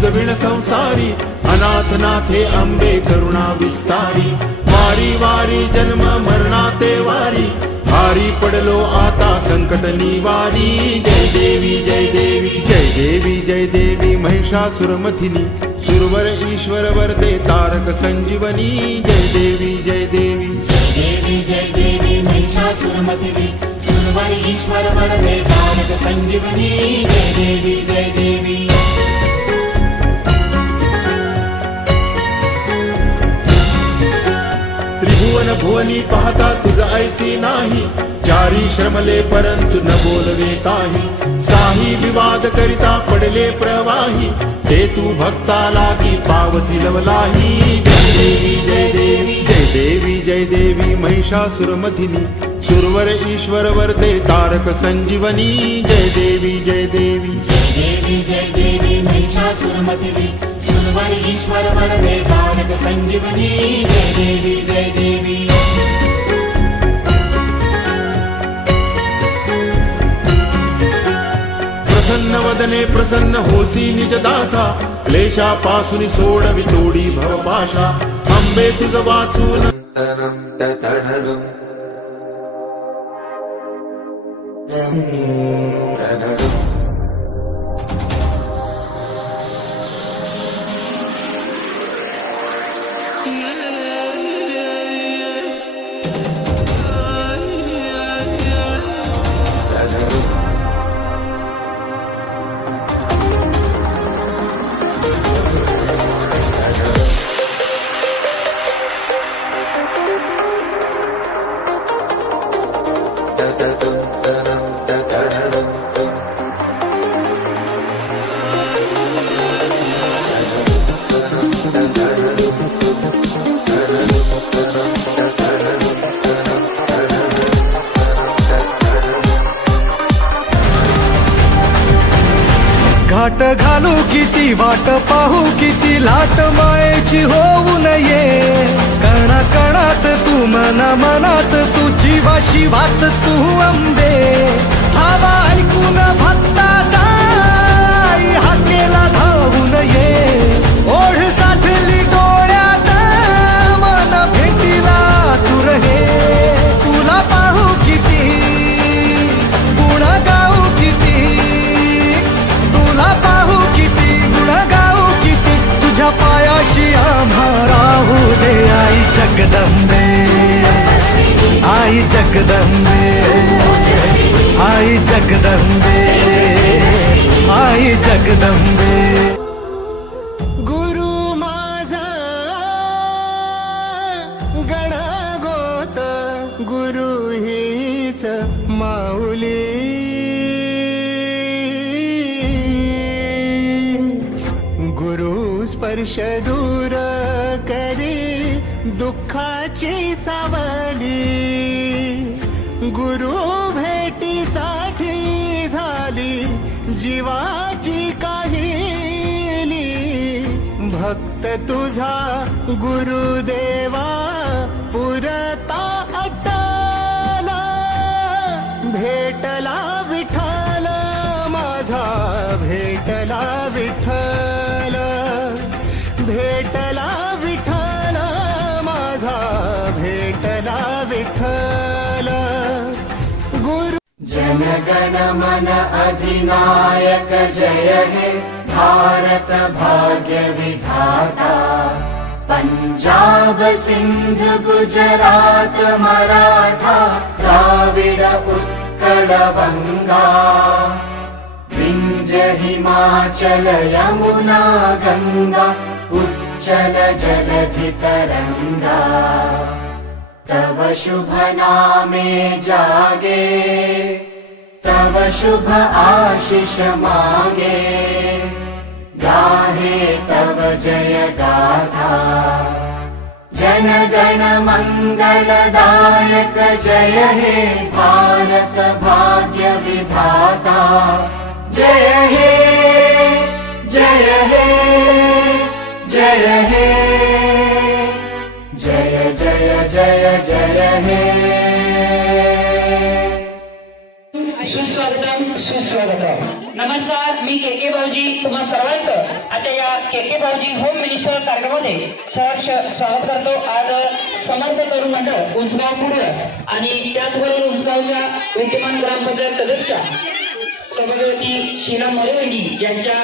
तुझविण संसारी अनाथ नाथे अंबे करुणा विस्तारी वारी वारी जन्म मरणाते वारी भारी पडलो आता संकट निवारी जय देवी जय देवी जय देवी जय देवी महिषासुरमथिनी सुरवर ईश्वर वरदे तारक संजीवनी जय देवी जय देवी जय देवी जय देवी महिषासुरमथिनी सुरवर ईश्वर वरदे तारक संजीवनी जय देवी जय देवी त्रिभुवन भुवनी पाहता तुझ ऐसी नाही चारी श्रमले परंतु न बोलवे काही साही विवाद करिता पडले प्रवाही ते तू भक्ता लागी पावसी लवलाही जय देवी जय देवी जय देवी जय देवी महिषासुरमथिनी सुरवर ईश्वर वरदे तारक संजीवनी जय देवी जय देवी जय देवी जय देवी महिषासुरमथिनी सुरवर ईश्वर वरदे तारक संजीवनी जय देवी जय देवी प्रसन्न वदने प्रसन्न होसी निज दासा क्लेशापासून सोडवी तोडी भवपाशा अंबे तुझ वाचून घाट घालू किती वाट पाहू किती लाट मायेची होऊ नये कणा कणात तू मना मनात तू जीवाशी वात तू अंबे धावा ऐकून भक्ताचा हाकेला धावू नये ओढ साठली डोळ्यात मन भेटीला तू रहे तुला पाहू किती गुण गाऊ किती तुला पाहू किती गुण गाऊ किती तुझ्या पायाशी आम्हा राहू दे आई जगदंबे आई जगदंबे आई जगदंबे आई जगदंबे गुरु माझा गणगोत गुरु हीच माऊली स्पर्श दूर करी दुःखाची सावली गुरु भेटीसाठी झाली जीवाची काहिली भक्त तुझा गुरुदेवा पुरता अटला भेटला विठ्ठल माझा भेटला विठ्ठल भेटला विठ्ठल माझा भेटला विठ्ठल गुरु जनगण मन अधिनायक जय हे भारत भाग्य विधाता पंजाब सिंध गुजरात मराठा द्राविड उत्कल बंगा विंध्य हिमाचल यमुना गंगा उच्चल जलधि तरंगा तव शुभ नामे जागे तव शुभ आशीष मागे गाहे तव जय गाथा जनगण मंगलदायक जय हे भारत भाग्य विधाता जय हे जय हे जय हे जय जय जय जय हे सुस्वर्णं सुस्वागत. नमस्कार, मी के भाऊजी तुम्हा सर्वांचं आता या के भाऊजी होम मिनिस्टर कार्यक्रमामध्ये सहर्ष स्वागत करतो. आज समर्थ तरुण मंडळ उंचगाव पूर्व आणि त्याचबरोबर उंचगावच्या विद्यमान ग्रामपंचायत सदस्य सभापती शीला मोरेवणी यांच्या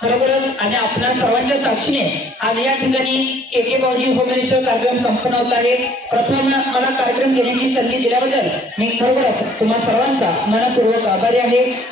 खरोखरच आणि आपल्या सर्वांच्या साक्षीने आज या ठिकाणी के भाऊजी होम मिनिस्टर कार्यक्रम संपन्न होत आहे. प्रथम मला कार्यक्रम घेण्याची संधी दिल्याबद्दल मी खरोखरच तुम्हा सर्वांचा मनपूर्वक आभारी आहे.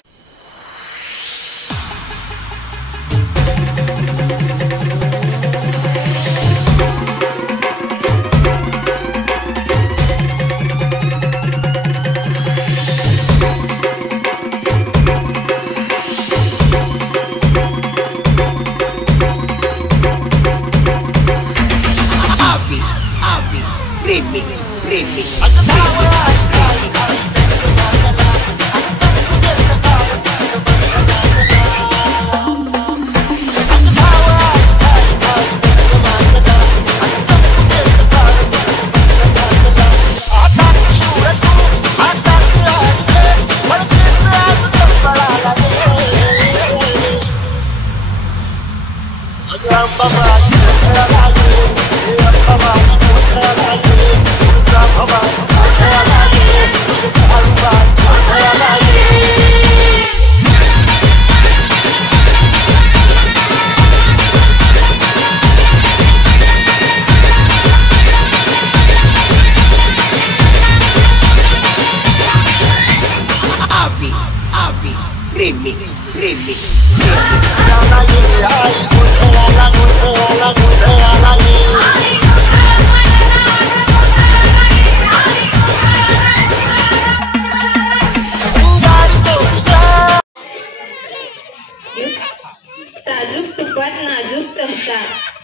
साजूक तुपात नाजूक चमचा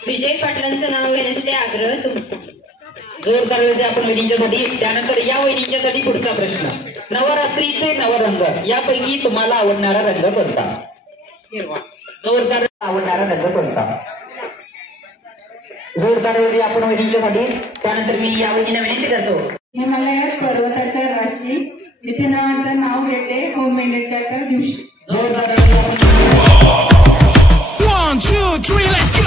विजय पाटलांचं नाव घेण्यासाठी आग्रह तुमचा. जोरदार आपण वहिनींच्यासाठी. त्यानंतर या वहिनींच्यासाठी पुढचा प्रश्न. नवरात्रीचे नवरंग यापैकी तुम्हाला आवडणारा रंग कोणता? जोरदार आवडणारा रंग कोणता? जोरदार आपण वहिनींच्यासाठी. त्यानंतर मी या वहिनीला विनंती करतो. हिमालयात पर्वताच्या राशी तिथे नावाचं नाव घेते होम मिनिस्टरच्या दिवशी. जोरदार 1, 2, 3, let's go!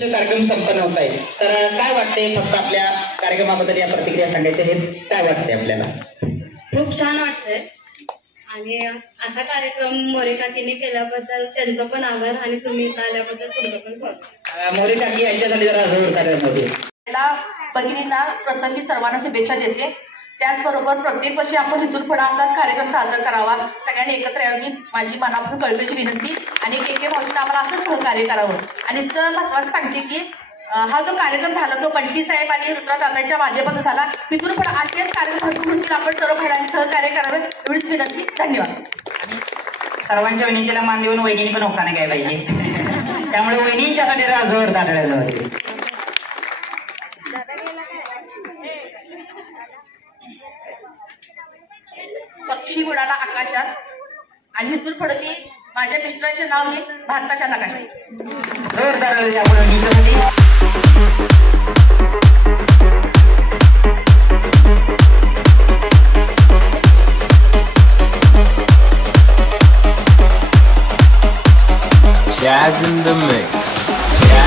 कार्यक्रम संपन्न होत आहे. तर काय वाटते फक्त आपल्या कार्यक्रमाबद्दल या प्रतिक्रिया सांगायच्या आहेत? काय वाटते आपल्याला? खूप छान वाटतंय आणि आता कार्यक्रम मोरे काकीने केल्याबद्दल त्यांचं पण आभार आणि तुम्ही इथं आल्याबद्दल तुमचं पण स्वागत. मोरे काकी यांच्यासाठी जरा जोर कार्यक्रम भगिनींना प्रथम मी सर्वांना शुभेच्छा देते. त्याचबरोबर प्रत्येक वर्षी आपण इथून पुढे असाच कार्यक्रम सादर करावा, सगळ्यांनी एकत्र यावी माझी मनापासून कळकळीची विनंती. आणि के भाऊजींना आम्हाला असंच सहकार्य करावं. आणि इतकं महत्त्वाचं सांगते की हा जो कार्यक्रम झाला तो बंटी साहेब आणि रुद्रदादांच्या माध्यमातून झाला. इथून पुढे असेच कार्यक्रम भरपूर होतील. आपण सर्व महिलांनी सहकार्य करावे एवढीच विनंती. धन्यवाद. आणि सर्वांच्या विनंतीला मान देऊन वहिनी पण ओखाने घ्यायला पाहिजे. त्यामुळे वहिनींच्यासाठी जरा जोर दाटलेलं होते. पक्षी उडाला आकाशात आणि इथून पुढे मी माझ्या मिस्टरांचे नाव घेईन भारताच्या नकाशात. जोरदार आपण वहिनींच्यासाठी. Jazz in the mix. Jazz.